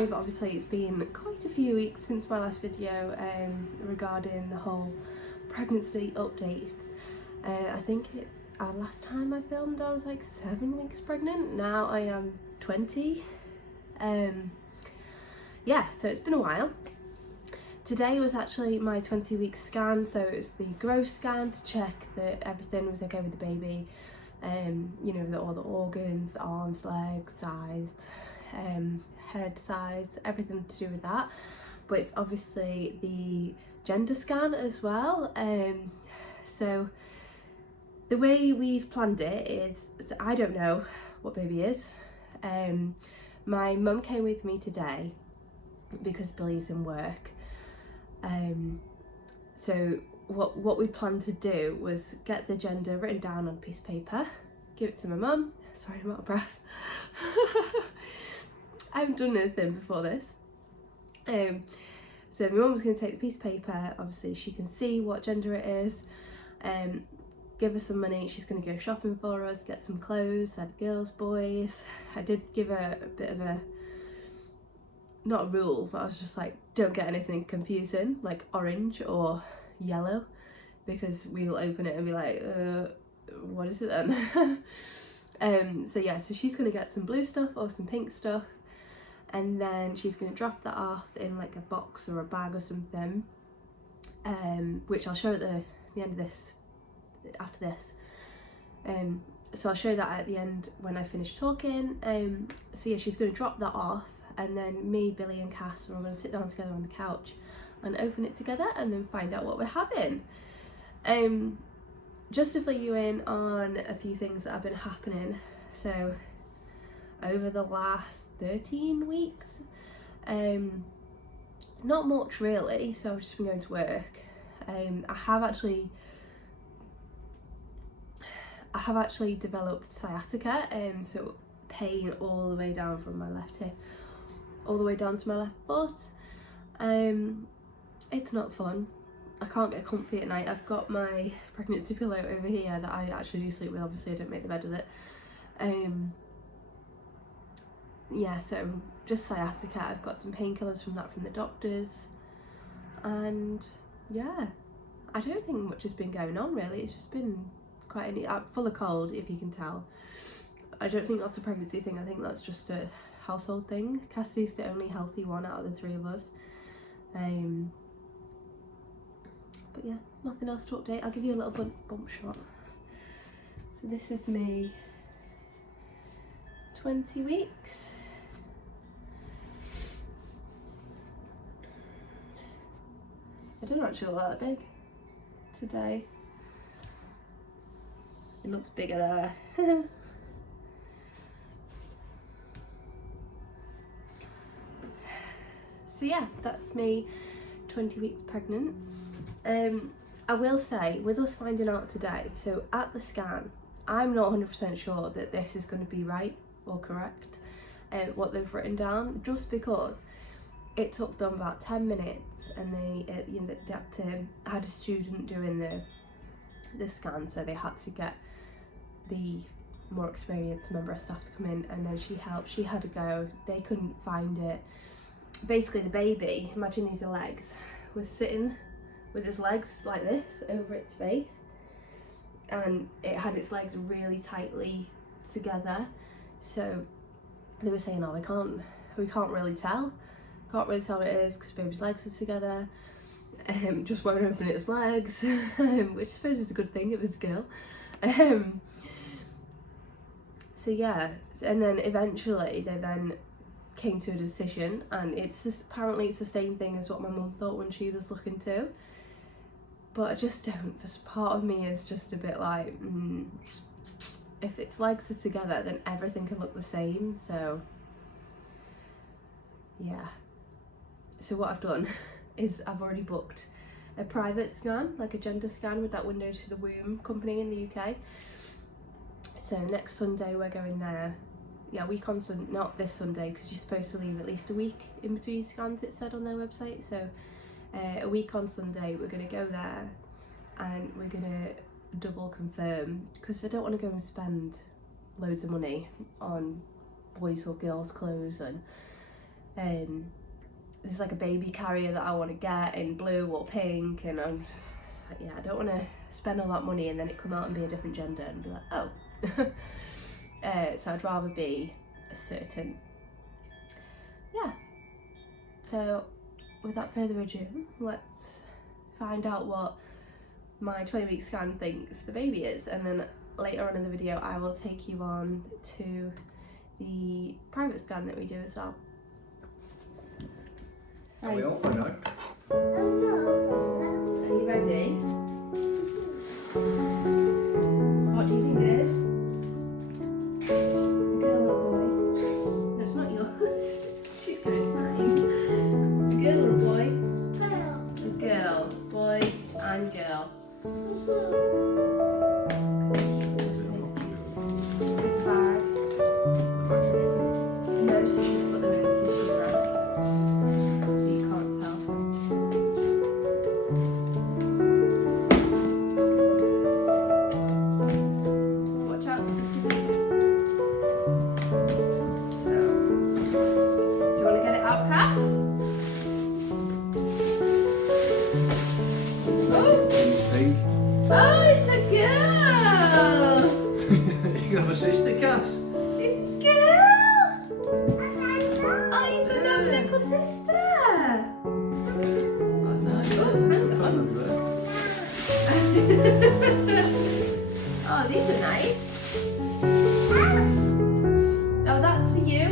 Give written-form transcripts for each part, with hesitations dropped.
sorry, but obviously it's been quite a few weeks since my last video regarding the whole pregnancy updates. I think last time I filmed I was like 7 weeks pregnant. Now I am 20. Yeah, so it's been a while. Today was actually my 20-week scan, so it's the growth scan to check that everything was okay with the baby. You know, that all the organs, arms, legs, sized, head size, everything to do with that. But it's obviously the gender scan as well. So the way we've planned it is, so I don't know what baby is. My mum came with me today because Billy's in work. So what we planned to do was get the gender written down on a piece of paper, give it to my mum. Sorry, I'm out of breath. I haven't done anything before this. So my mum's going to take the piece of paper, obviously she can see what gender it is, give her some money. She's going to go shopping for us, get some clothes, had girls, boys. I did give her a bit of a, not a rule, but I was just like, don't get anything confusing, like orange or yellow, because we'll open it and be like, what is it then? So yeah, so she's going to get some blue stuff or some pink stuff, and then she's going to drop that off in like a box or a bag or something, which I'll show at the end of this, after this. So I'll show that at the end when I finish talking. So yeah, she's going to drop that off, and then me, Billy and Cass are all going to sit down together on the couch and open it together and then find out what we're having. Just to fill you in on a few things that have been happening. So over the last 13 weeks, not much really, so I've just been going to work. I have actually developed sciatica, so pain all the way down from my left hip all the way down to my left foot. It's not fun. I can't get comfy at night. I've got my pregnancy pillow over here that I actually do sleep with. Obviously I don't make the bed with it. Yeah, so just sciatica. I've got some painkillers from that from the doctors, and yeah, I don't think much has been going on really. It's just been quite I'm full of cold, if you can tell. I don't think that's a pregnancy thing. I think that's just a household thing. Cassie's the only healthy one out of the three of us. But yeah, nothing else to update. I'll give you a little bump shot. So this is me 20 weeks. I don't actually look that big today. It looks bigger there. So yeah, that's me 20 weeks pregnant. I will say, with us finding out today, so at the scan, I'm not 100% sure that this is going to be right or correct, what they've written down, just because it took them about 10 minutes, and they had a student doing the scan, so they had to get the more experienced member of staff to come in, and then she had to go. They couldn't find it. Basically the baby, imagine these are legs, was sitting with his legs like this over its face, and it had its legs really tightly together. So they were saying, oh, we can't really tell what it is because baby's legs are together. Just won't open its legs, which I suppose is a good thing. It was a girl. So yeah, and then eventually they then came to a decision, and apparently it's the same thing as what my mum thought when she was looking too. But I just don't, this part of me is just a bit like, if its legs are together then everything can look the same. So yeah, so what I've done is I've already booked a private scan, like a gender scan with that window to the womb company in the UK. So next Sunday we're going there. Yeah, week on Sunday, not this Sunday, because you're supposed to leave at least a week in between scans, it said on their website. So a week on Sunday we're going to go there, and we're going to double confirm, because I don't want to go and spend loads of money on boys or girls clothes, and there's like a baby carrier that I want to get in blue or pink, and I'm like, yeah, I don't want to spend all that money and then it come out and be a different gender and be like, oh. So I'd rather be a certain. Yeah. So without further ado, let's find out what my 20-week scan thinks the baby is, and then later on in the video I will take you on to the private scan that we do as well. Are we all ready? Are you ready? What do you think it is? A girl or a boy? No, it's not yours. She's good as mine. A girl or a boy? Girl. A girl. Boy and girl. Bag. No, so she's put them in a tissue bag. So you can't tell. Watch out for the scissors. So, do you want to get it out, Cass? Hey. Oh, it's a girl! You got a sister, Cass? It's a girl! Oh, you've got a little sister! I know. Oh, hang on. Oh, these are nice. Oh, that's for you.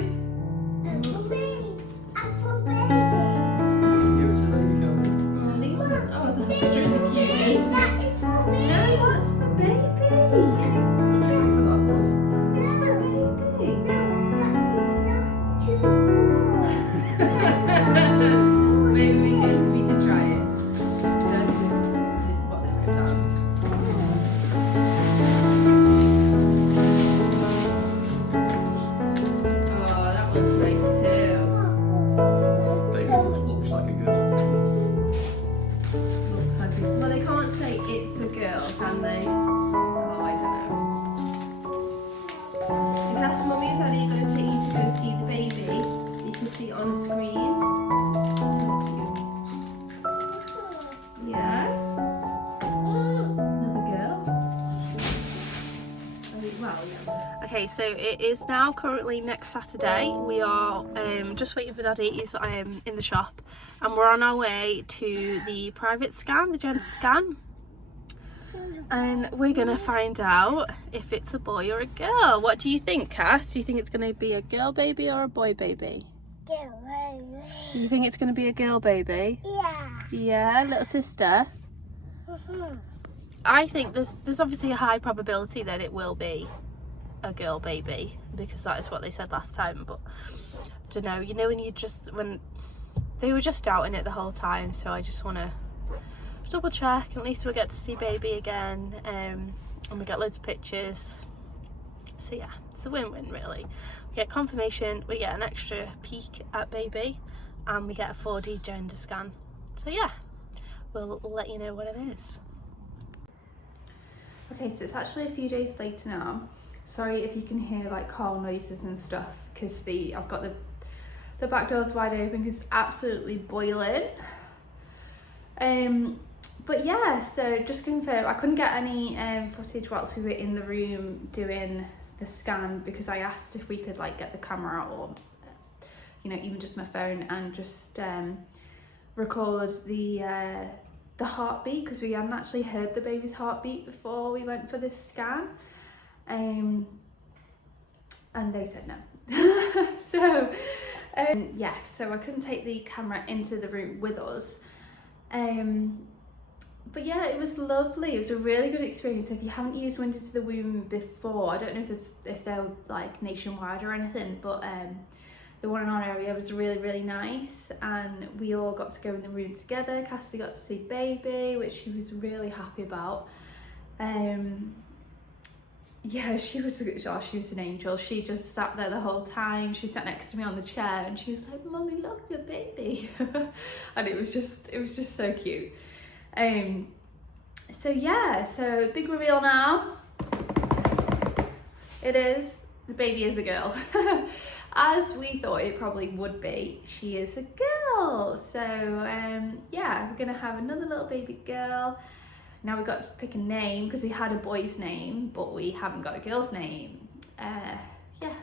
You as a baby, Cass. Oh, these are, oh, that's really cute. No, that's for baby. What's you for that, love? Maybe we can try it. That's what they wrote down. Oh, that one's nice too. Baby looks like a girl. Looks like a, well, they can't say it's a girl, can they? Oh, I don't know. And Cass, Mummy and Daddy are going to take you to go see the baby. You can see it on the screen. Thank you. Yeah? Another girl? Well, yeah. Okay, so it is now currently next Saturday. We are just waiting for Daddy. He's in the shop, and we're on our way to the private scan, the gender scan, and we're gonna find out if it's a boy or a girl. What do you think, Cass? Do you think it's gonna be a girl baby or a boy baby? You think it's gonna be a girl baby? Yeah. Yeah, little sister. I think there's obviously a high probability that it will be a girl baby, because that is what they said last time, but I don't know, you know, when they were just doubting it the whole time, so I just want to double check, and at least we'll get to see baby again, and we get loads of pictures, so yeah, it's a win-win really. We get confirmation, we get an extra peek at baby, and we get a 4D gender scan, so yeah, we'll let you know what it is. Okay, so it's actually a few days later now. Sorry if you can hear like car noises and stuff, because I've got the back doors wide open because it's absolutely boiling. But yeah, so just confirm, I couldn't get any footage whilst we were in the room doing the scan, because I asked if we could like get the camera out, or you know, even just my phone, and just record the heartbeat, because we hadn't actually heard the baby's heartbeat before we went for this scan, and they said no. So yeah, so I couldn't take the camera into the room with us, but yeah, it was lovely. It was a really good experience. If you haven't used Window to the Womb before, I don't know if they're like nationwide or anything, but the one in our area was really, really nice, and we all got to go in the room together. Cassidy got to see baby, which she was really happy about. Yeah, she was an angel. She just sat there the whole time. She sat next to me on the chair, and she was like, "Mummy, look, your baby," and it was just so cute. So yeah, so big reveal now. It is. The baby is a girl. as we thought it probably would be, she is a girl. So yeah, we're gonna have another little baby girl. Now we've got to pick a name because we had a boy's name, but we haven't got a girl's name. Yeah,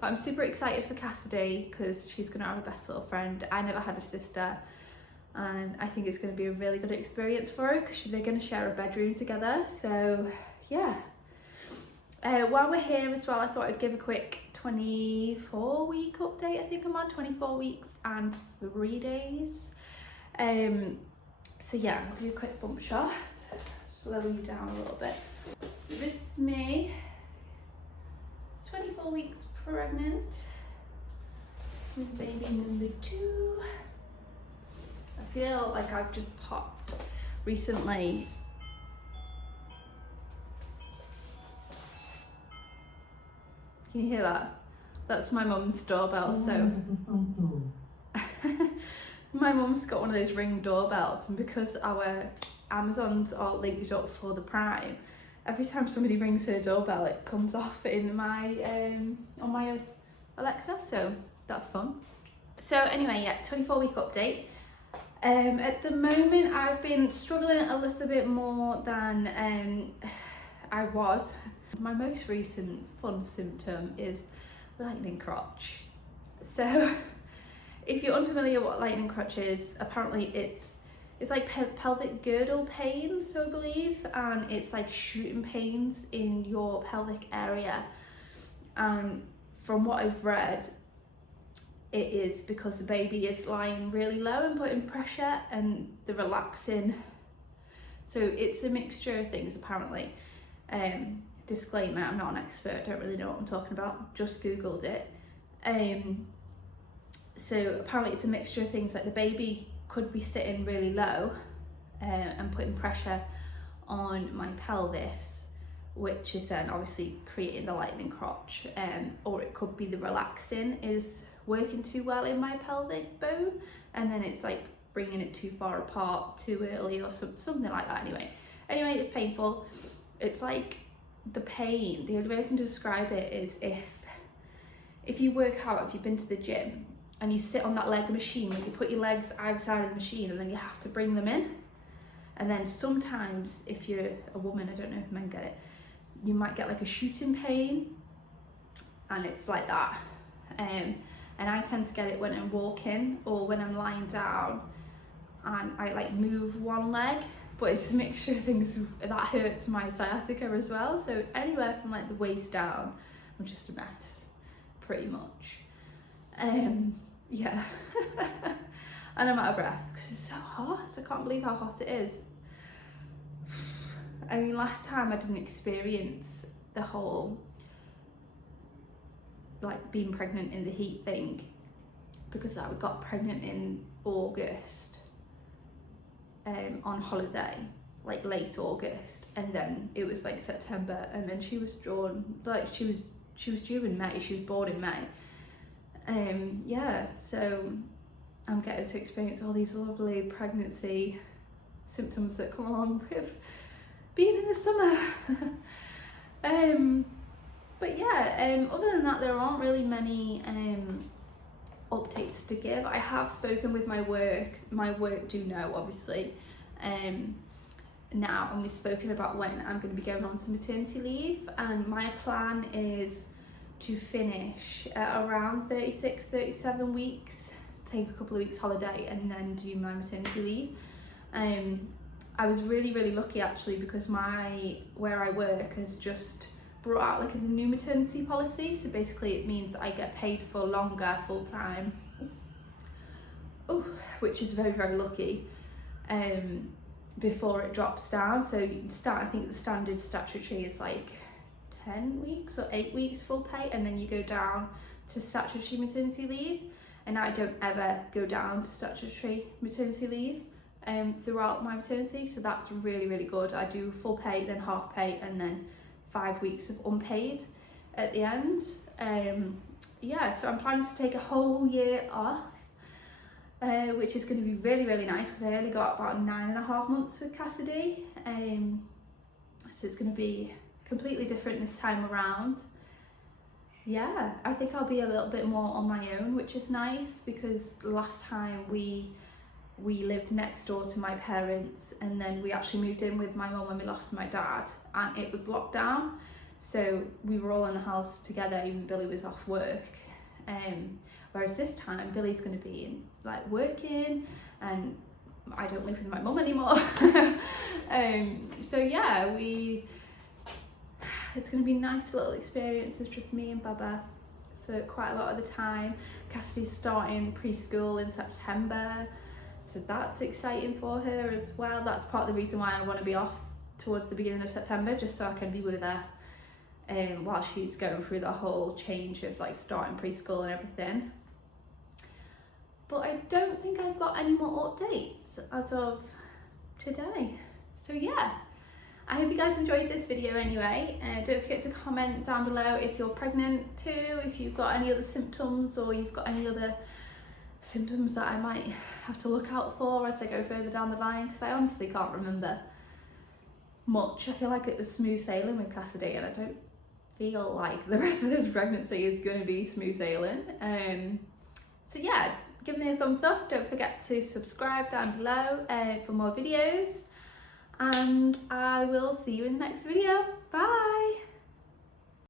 but I'm super excited for Cassidy because she's gonna have a best little friend. I never had a sister, and I think it's gonna be a really good experience for her because they're gonna share a bedroom together. So yeah. While we're here as well, I thought I'd give a quick 24-week update. I think I'm on 24 weeks and 3 days. So yeah, I'll do a quick bump shot. Slow you down a little bit. So this is me, 24 weeks pregnant with baby number 2. I feel like I've just popped recently. Can you hear that? That's my mum's doorbell. So my mum's got one of those Ring doorbells, and because our Amazons are linked up for the Prime, every time somebody rings her doorbell, it comes off in my on my Alexa. So that's fun. So anyway, yeah, 24-week update. At the moment, I've been struggling a little bit more than I was. My most recent fun symptom is lightning crotch. So if you're unfamiliar what lightning crotch is, apparently it's like pelvic girdle pain, so I believe, and it's like shooting pains in your pelvic area. And from what I've read, it is because the baby is lying really low and putting pressure and the relaxing. So it's a mixture of things apparently. Disclaimer, I'm not an expert, don't really know what I'm talking about, just googled it. So apparently it's a mixture of things, like the baby could be sitting really low and putting pressure on my pelvis, which is then obviously creating the lightning crotch, or it could be the relaxing is working too well in my pelvic bone, and then it's like bringing it too far apart too early or something like that. Anyway, it's painful. It's like the pain, the only way I can describe it is if you work out, if you've been to the gym and you sit on that leg machine where you put your legs either side of the machine and then you have to bring them in, and then sometimes if you're a woman, I don't know if men get it, you might get like a shooting pain, and it's like that. And I tend to get it when I'm walking or when I'm lying down and I like move one leg, but it's a mixture of things that hurts my sciatica as well. So anywhere from like the waist down, I'm just a mess, pretty much. Yeah. And I'm out of breath because it's so hot. I can't believe how hot it is. I mean, last time I didn't experience the whole like being pregnant in the heat thing because I got pregnant in August. On holiday, like late August, and then it was like September, and then she was drawn, like she was due in May, she was born in May. Yeah, so I'm getting to experience all these lovely pregnancy symptoms that come along with being in the summer. But yeah, other than that, there aren't really many updates to give. I have spoken with my work do know obviously now, and we've spoken about when I'm going to be going on to maternity leave, and my plan is to finish at around 36-37 weeks, take a couple of weeks holiday and then do my maternity leave. I was really lucky actually because where I work has just brought out like a new maternity policy, so basically it means I get paid for longer full time, which is very lucky, before it drops down. So you start, I think the standard statutory is like 10 weeks or 8 weeks full pay, and then you go down to statutory maternity leave, and I don't ever go down to statutory maternity leave throughout my maternity, so that's really good. I do full pay, then half pay, and then 5 weeks of unpaid at the end. Yeah, so I'm planning to take a whole year off, which is going to be really nice because I only got about 9.5 months with Cassidy. So it's going to be completely different this time around. yeah, I think I'll be a little bit more on my own, which is nice, because last time we lived next door to my parents, and then we actually moved in with my mum when we lost my dad, and it was locked down, so we were all in the house together, even Billy was off work. Whereas this time Billy's going to be in, like, working, and I don't live with my mum anymore. So yeah, it's going to be a nice little experience of just me and Baba for quite a lot of the time. Cassidy's starting preschool in September, so that's exciting for her as well. That's part of the reason why I want to be off towards the beginning of September, just so I can be with her while she's going through the whole change of, like, starting preschool and everything. But I don't think I've got any more updates as of today. So yeah, I hope you guys enjoyed this video anyway. Don't forget to comment down below if you're pregnant too, if you've got any other symptoms, or you've got any other symptoms that I might have to look out for as I go further down the line, because I honestly can't remember much. I feel like it was smooth sailing with Cassidy, and I don't feel like the rest of this pregnancy is going to be smooth sailing. So yeah, give me a thumbs up. Don't forget to subscribe down below for more videos, and I will see you in the next video. Bye!